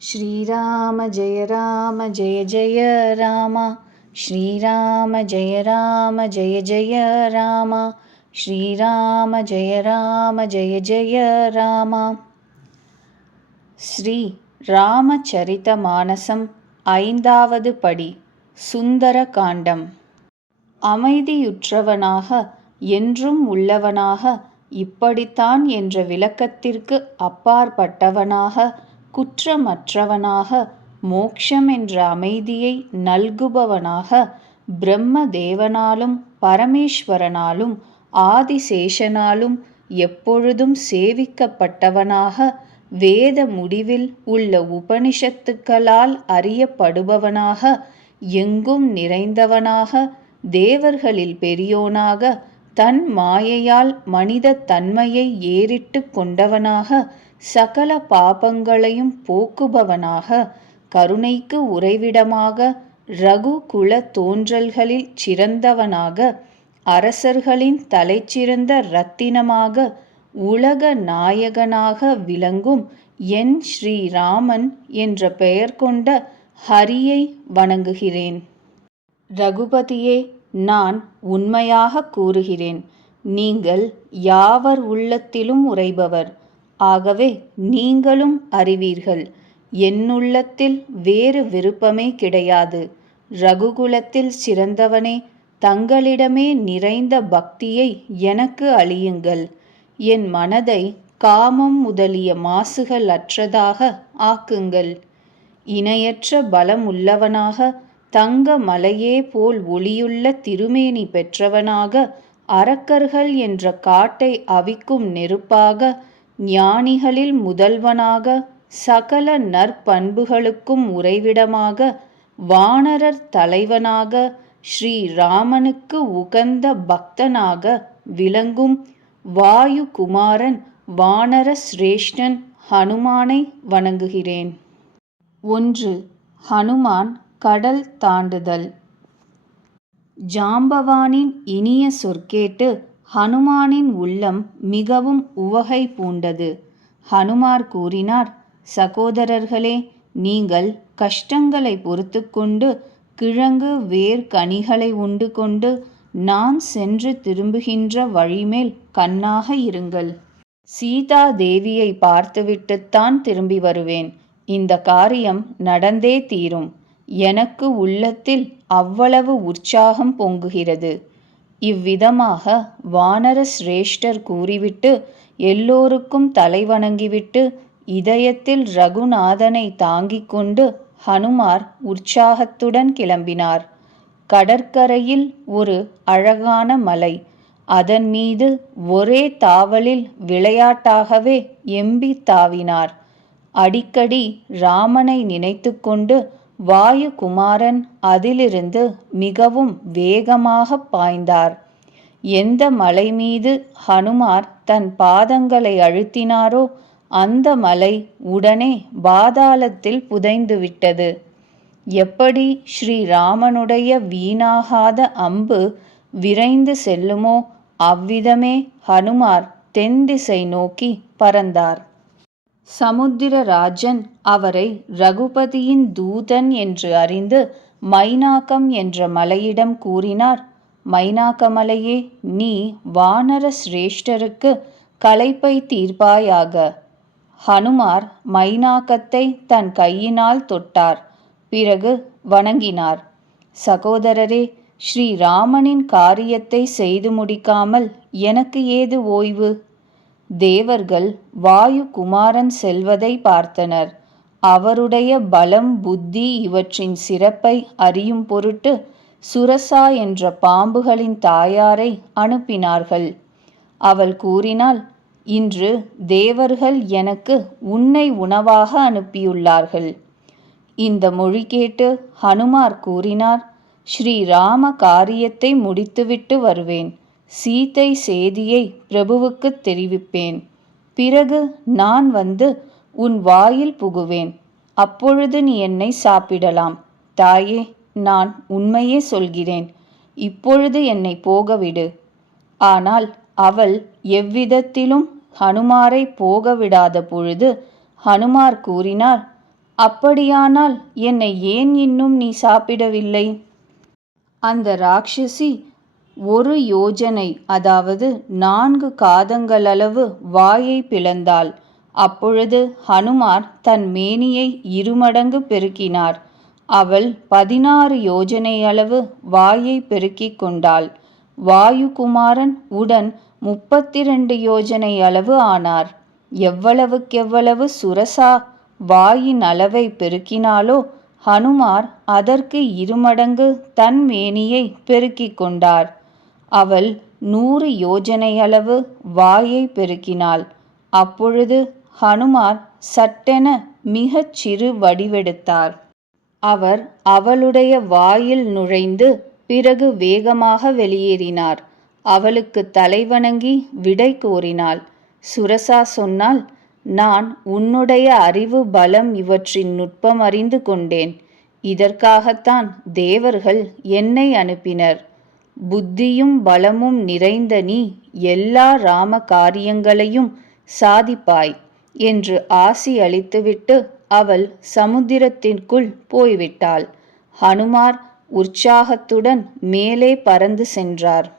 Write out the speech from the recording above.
श्रीराम जय राम जय जय राम श्रीराम जय राम जय जय राम श्रीराम जय राम जय जय राम ஸ்ரீ ராமச்சரிதமானசம் ஐந்தாவது படி சுந்தர காண்டம் அமைதியுற்றவனாக என்றும் உள்ளவனாக இப்படித்தான் என்ற விளக்கத்திற்கு அப்பாற்பட்டவனாக குற்றமற்றவனாக மோக்ஷம் என்ற அமைதியை நல்குபவனாக பிரம்ம தேவனாலும் பரமேஸ்வரனாலும் ஆதிசேஷனாலும் எப்பொழுதும் சேவிக்கப்பட்டவனாக வேத முடிவில் உள்ள உபனிஷத்துக்களால் அறியப்படுபவனாக எங்கும் நிறைந்தவனாக தேவர்களில் பெரியோனாக தன் மாயையால் மனித தன்மையை ஏறிட்டு கொண்டவனாக சகல பாபங்களையும் போக்குபவனாக கருணைக்கு உறைவிடமாக ரகுகுல தோன்றல்களில் சிறந்தவனாக அரசர்களின் தலைச்சிறந்த இரத்தினமாக உலக நாயகனாக விளங்கும் என் ஸ்ரீராமன் என்ற பெயர் கொண்ட ஹரியை வணங்குகிறேன். ரகுபதியே நான் உண்மையாக கூறுகிறேன். நீங்கள் யாவர் உள்ளத்திலும் உறைபவர். ஆகவே நீங்களும் அறிவீர்கள். என்னுள்ளத்தில் வேறு விருப்பமே கிடையாது. ரகுகுலத்தில் சிறந்தவனே தங்களிடமே நிறைந்த பக்தியை எனக்கு அழியுங்கள் என் மனதை காமம் முதலிய மாசுகள் அற்றதாக ஆக்குங்கள். இணையற்ற பலம் உள்ளவனாக தங்க மலையே போல் ஒளியுள்ள திருமேனி பெற்றவனாக அரக்கர்கள் என்ற காட்டை அவிக்கும் நெருப்பாக ஞானிகளில் முதல்வனாக சகல நற்பண்புகளுக்கும் உறைவிடமாக வானரர் தலைவனாக ஸ்ரீராமனுக்கு உகந்த பக்தனாக விளங்கும் வாயு குமாரன் வானர சிரேஷ்டன் ஹனுமானை வணங்குகிறேன். ஒன்று. ஹனுமான் கடல் தாண்டுதல். ஜாம்பவானின் இனிய சொற்கேட்டு ஹனுமானின் உள்ளம் மிகவும் உவகை பூண்டது. ஹனுமார் கூறினார் சகோதரர்களே நீங்கள் கஷ்டங்களை பொறுத்து கொண்டு கிழங்கு வேர் கனிகளை உண்டு கொண்டு நான் சென்று திரும்புகின்ற வழிமேல் கண்ணாக இருங்கள். சீதா தேவியை பார்த்துவிட்டுத்தான் திரும்பி வருவேன். இந்த காரியம் நடந்தே தீரும். எனக்கு உள்ளத்தில் அவ்வளவு உற்சாகம் பொங்குகிறது. இவ்விதமாக வானர சிரேஷ்டர் கூறிவிட்டு எல்லோருக்கும் தலைவணங்கிவிட்டு இதயத்தில் ரகுநாதனை தாங்கிக் கொண்டு ஹனுமார் உற்சாகத்துடன் கிளம்பினார். கடற்கரையில் ஒரு அழகான மலை. அதன் மீது ஒரே தாவலில் விளையாட்டாகவே எம்பி தாவினார். அடிக்கடி ராமனை நினைத்து கொண்டு வாயு குமாரன் அதிலிருந்து மிகவும் வேகமாக பாய்ந்தார். எந்த மலை மீது ஹனுமார் தன் பாதங்களை அழுத்தினாரோ அந்த மலை உடனே பாதாளத்தில் புதைந்துவிட்டது. எப்படி ஸ்ரீராமனுடைய வீணாகாத அம்பு விரைந்து செல்லுமோ அவ்விதமே ஹனுமார் தென் திசை நோக்கி பறந்தார். சமுத்திரராஜன் அவரை ரகுபதியின் தூதன் என்று அறிந்து மைனாக்கம் என்ற மலையிடம் கூறினார். மைனாக்கமலையே நீ வானர சிரேஷ்டருக்கு களைப்பை தீர்ப்பாயாக. ஹனுமார் மைனாக்கத்தை தன் கையினால் தொட்டார். பிறகு வணங்கினார். சகோதரரே ஸ்ரீராமனின் காரியத்தை செய்து முடிக்காமல் எனக்கு ஏது ஓய்வு? தேவர்கள் வாயு குமாரன் செல்வதை பார்த்தனர். அவருடைய பலம் புத்தி இவற்றின் சிறப்பை அறியும் பொருட்டு சுரசா என்ற பாம்புகளின் தாயாரை அனுப்பினார்கள். அவள் கூறினாள் இன்று தேவர்கள் எனக்கு உன்னை உணவாக அனுப்பியுள்ளார்கள் இந்த மொழி கேட்டு ஹனுமார் கூறினார் ஸ்ரீராம காரியத்தை முடித்துவிட்டு வருவேன். சீதை சேதியை பிரபுவுக்கு தெரிவிப்பேன். பிறகு நான் வந்து உன் வாயில் புகுவேன். அப்பொழுது நீ என்னை சாப்பிடலாம். தாயே நான் உண்மையே சொல்கிறேன். இப்பொழுது என்னை போகவிடு. ஆனால் அவள் எவ்விதத்திலும் ஹனுமாரை போகவிடாத பொழுது ஹனுமார் கூறினார் அப்படியானால் என்னை ஏன் இன்னும் நீ சாப்பிடவில்லை? அந்த ராட்சசி ஒரு யோஜனை அதாவது நான்கு காதங்களளவு வாயை பிளந்தாள். அப்பொழுது ஹனுமார் தன் மேனியை இருமடங்கு பெருக்கினார். அவள் பதினாறு யோஜனை அளவு வாயை பெருக்கிக் கொண்டாள். வாயுகுமாரன் உடன் முப்பத்திரண்டு யோஜனை அளவு ஆனார். எவ்வளவுக்கெவ்வளவு சுரசா வாயின் அளவை பெருக்கினாலோ ஹனுமார் அதற்கு இருமடங்கு தன் மேனியை பெருக்கிக் கொண்டார். அவள் நூறு யோஜனையளவு வாயை பெருக்கினாள். அப்பொழுது ஹனுமார் சட்டென மிகச் சிறு வடிவெடுத்தார். அவர் அவளுடைய வாயில் நுழைந்து பிறகு வேகமாக வெளியேறினார். அவளுக்கு தலைவணங்கி விடை கோரினாள். சுரசா சொன்னால் நான் உன்னுடைய அறிவு பலம் இவற்றின் நுட்பம் அறிந்து கொண்டேன். இதற்காகத்தான் தேவர்கள் என்னை அனுப்பினர். புத்தியும் பலமும் நிறைந்த நீ எல்லா ராம காரியங்களையும் சாதிப்பாய் என்று ஆசி அளித்துவிட்டு அவள் சமுத்திரத்திற்குள் போய்விட்டாள். ஹனுமார் உற்சாகத்துடன் மேலே பறந்து சென்றார்.